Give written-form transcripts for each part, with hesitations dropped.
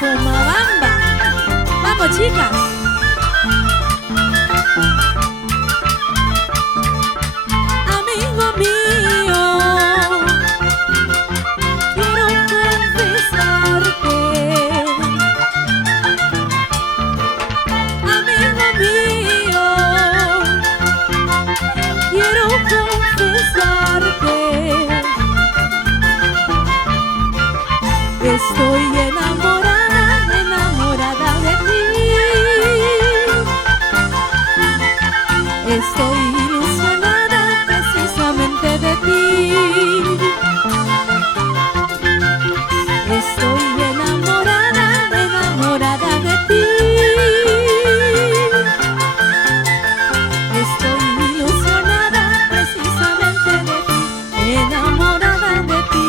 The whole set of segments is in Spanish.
Pomabamba. Vamos, chicas. Amigo mío, quiero confesarte. Amigo mío, quiero confesarte. Estoy enamorada, enamorada de ti. Estoy ilusionada precisamente de ti. Estoy enamorada, enamorada de ti. Estoy ilusionada precisamente de ti, enamorada de ti.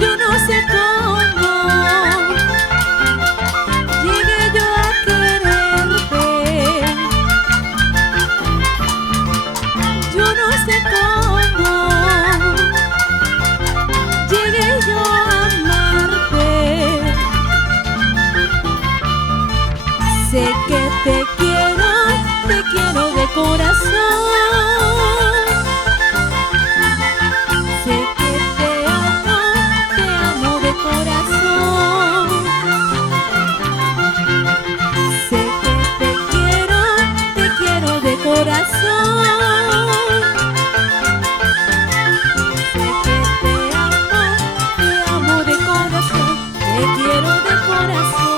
Yo no sé cómo llegué yo a quererte. Yo no sé cómo llegué yo a amarte. Sé que te quiero de corazón. Sé que te amo de corazón. Sé que te quiero de corazón. Sé que te amo de corazón. Te quiero de corazón.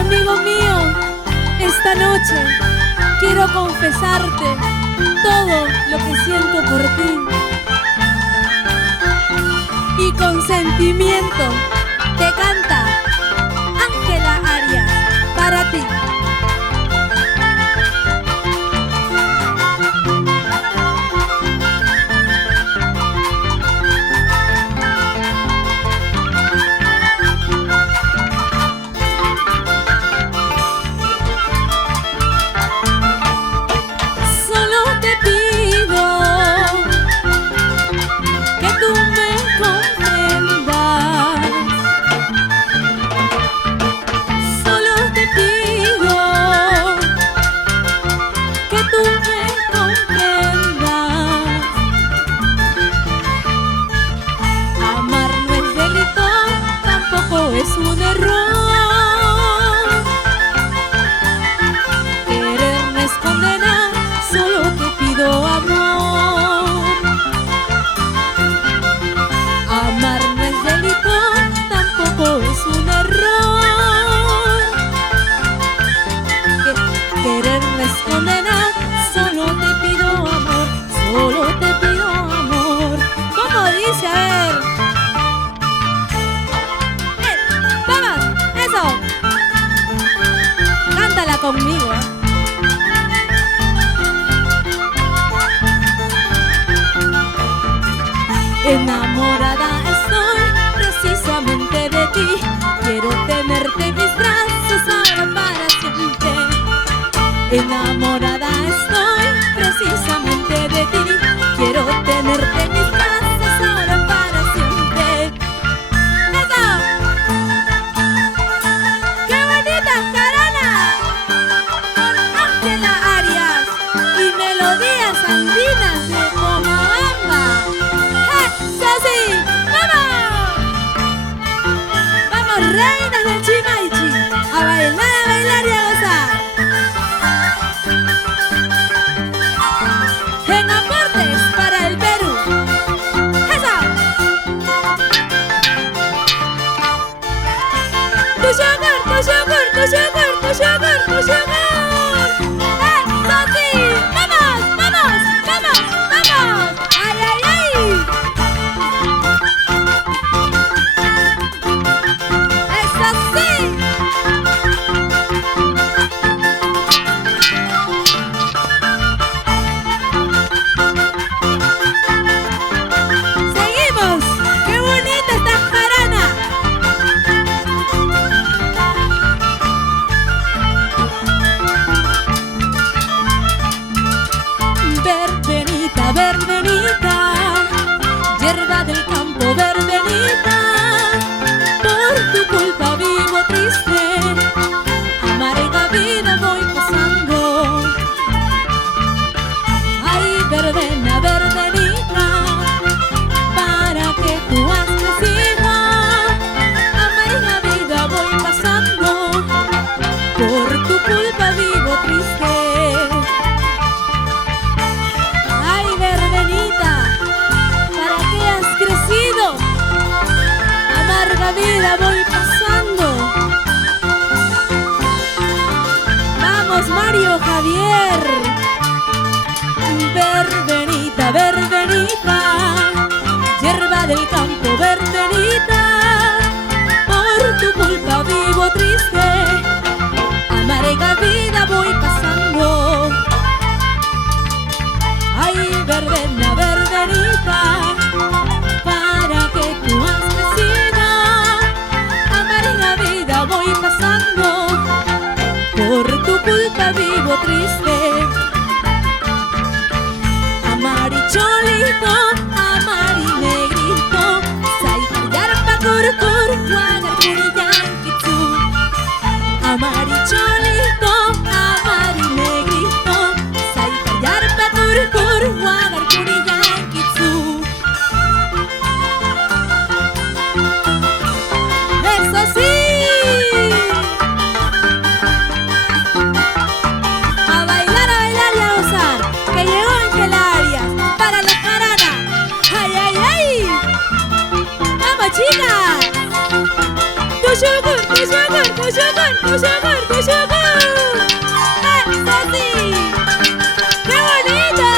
Amigo mío, esta noche quiero confesarte todo lo que siento por ti. Y con sentimiento te canta Ángela Arias para ti. Solo te pido que tú me comprendas. Solo te pido que tú me comprendas. Amar no es delito, tampoco es un error. Querer no es condena, solo te pido amor. Amar no es delito, tampoco es un error. Querer no es condena, solo te pido amor. Solo te pido amor. ¿Cómo dice? A ver. Vamos, eso. Cántala conmigo, ¿eh? Enamorada estoy precisamente de ti. Quiero tenerte en mis brazos ahora para siempre. Enamorada estoy precisamente de ti. Quiero tenerte en mis brazos ahora para siempre. ¡Eso! ¡Qué bonita carana! Con Ángela Arias y melodías andinas de Pomabamba. ¡Sasi! ¡Vamos! ¡Vamos, reinas del Chimaichi! ¡A bailar y a gozar! En aportes para el Perú. vivo triste. Amaricholito, amarinegrito, saipayarpa kurkur, wagarkuriyankitsu. Amaricholito, amarinegrito, saipayarpa kurkur, wagarkuriyankitsu. ¡Eso sí! A bailar y a gozar, que llegó Ángel Arias para la jarana. ¡Ay, ay, ay! ¡Vamos, chicas! ¡Tu yogur, tu yogur, tu yogur, tu yogur, tu yogur! ¡Eso sí! ¡Qué bonito!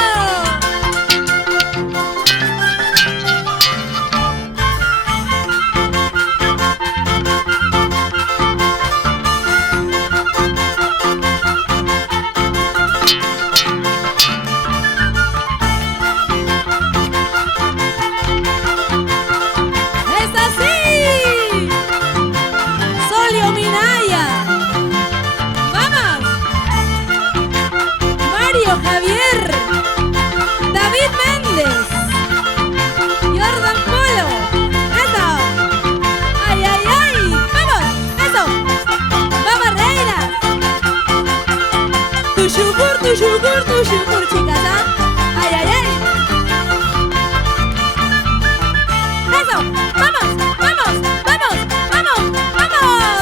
¡Es así! Solio Minaya. ¡Vamos! Mario Javier. David Méndez. Jordan Polo. ¡Eso! ¡Ay, ay, ay! ¡Vamos! ¡Eso! ¡Vamos, reinas! Tu yogur, chicas, ¿ah? ¡Ay, ay, ay! ¡Eso! ¡Vamos! ¡Vamos! ¡Vamos! ¡Vamos! ¡Vamos!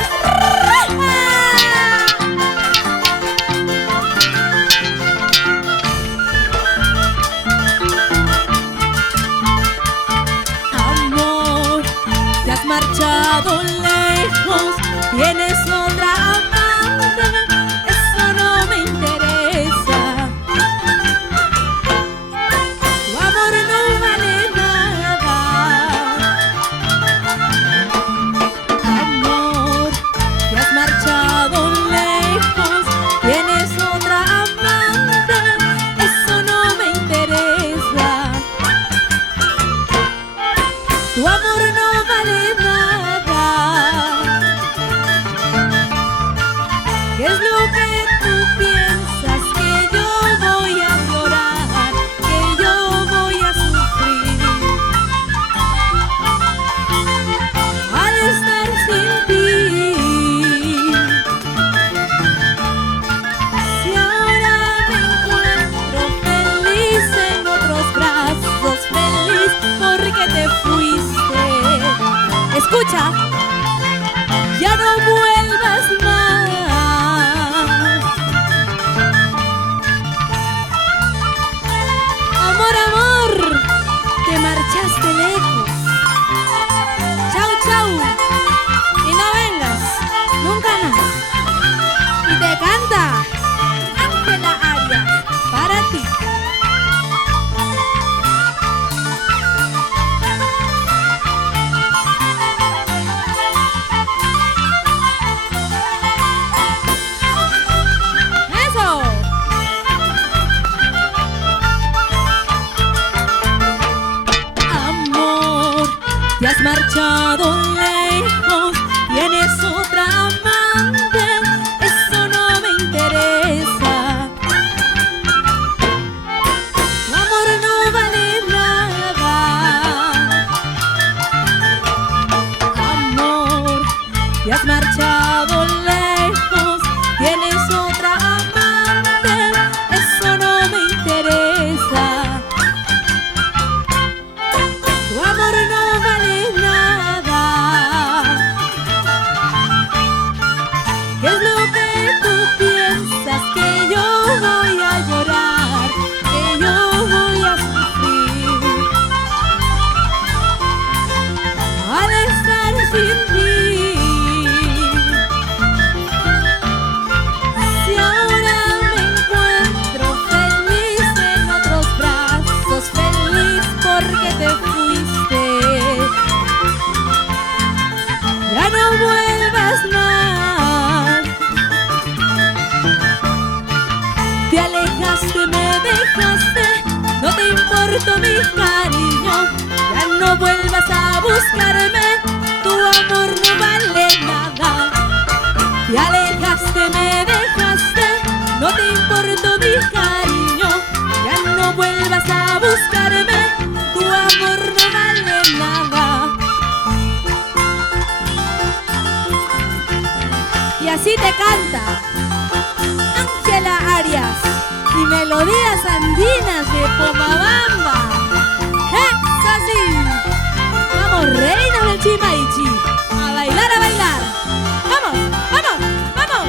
Amor, te has marchado lejos, tienes otra amante, eso no me interesa. Tu amor no vale nada. Amor, te has marchado lejos, tienes otra amante, eso no me interesa. Tu amor no vale nada. ¿Qué es lo que tú piensas? Que yo voy a llorar, que yo voy a sufrir al estar sin ti. Si ahora me encuentro feliz en otros brazos, feliz porque te fuiste. Escucha, ya no vuelvas más. Amor, amor, te marchaste lejos. Chau, chau, y no vengas nunca más. Y te canta Ángela Arias para ti. ¡Eso! Amor, te has marchado lejos, tienes otra amante, eso no me interesa. Tu amor no vale nada. Amor, te has marchado lejos, tienes otra amante, eso no me interesa. Tu amor no vale nada. que canta Ángela Arias y melodías andinas de Pomabamba. ¡Es así! Vamos, reinas del Chimaichi, a bailar, a bailar. ¡Vamos, vamos, vamos!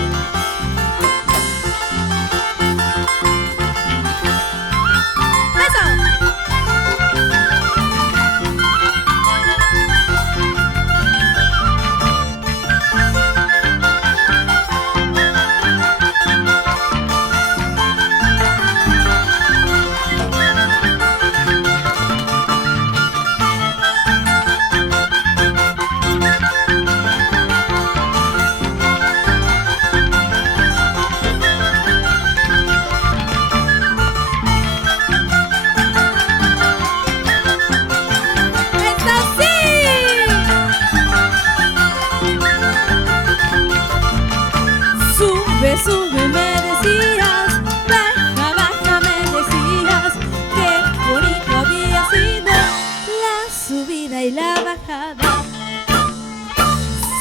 ¡Eso! Sube, sube, me decías, baja, baja, me decías, qué bonito había sido la subida y la bajada.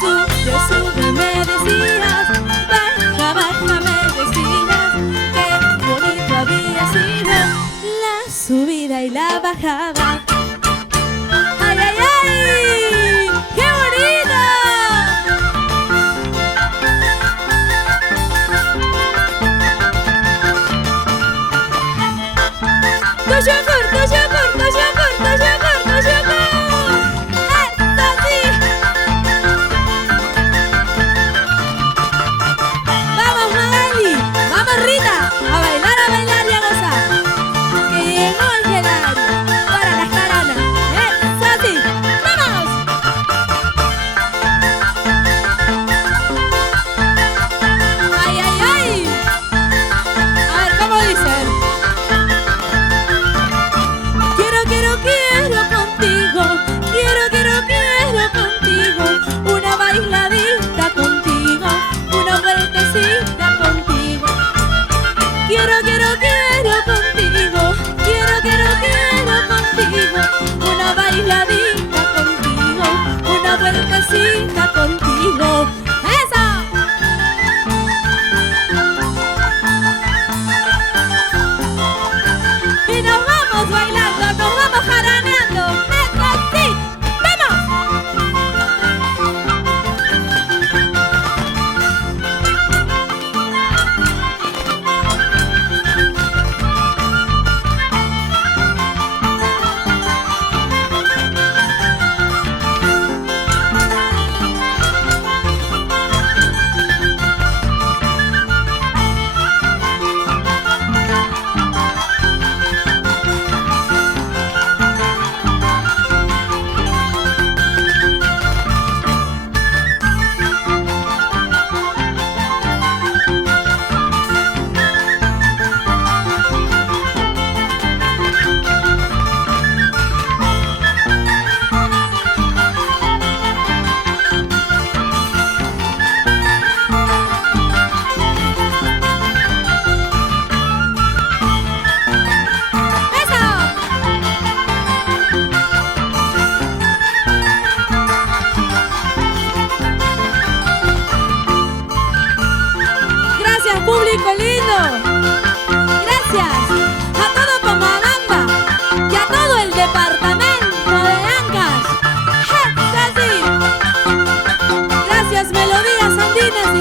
Sube, sube, me decías, baja, baja, me decías, qué bonito había sido la subida y la bajada. ¡Ay, ay, ay! ¡Qué bonito! ¡Toshokor, toshokor, toshokor, toshokor, toshokor! ¡Esto sí! ¡Vamos, Magali! ¡Vamos, Rita! ¡A bailar y a gozar! ¡Que llegó Ángela Arias para las jaranas! ¡Esto sí! ¡Vamos! ¡Ay, ay, ay! A ver, ¿cómo dicen? Quiero contigo, quiero contigo, una bailadita contigo, una vueltecita contigo. Quiero contigo, quiero contigo, una bailadita contigo, una vueltecita contigo. ¡Eso! Y nos vamos bailando, nos vamos jaraneando. ¡Eso sí! ¡Vamos! Público lindo, gracias a todo Pomabamba y a todo el departamento de Ancash. ¡Es así! Gracias, melodías andinas y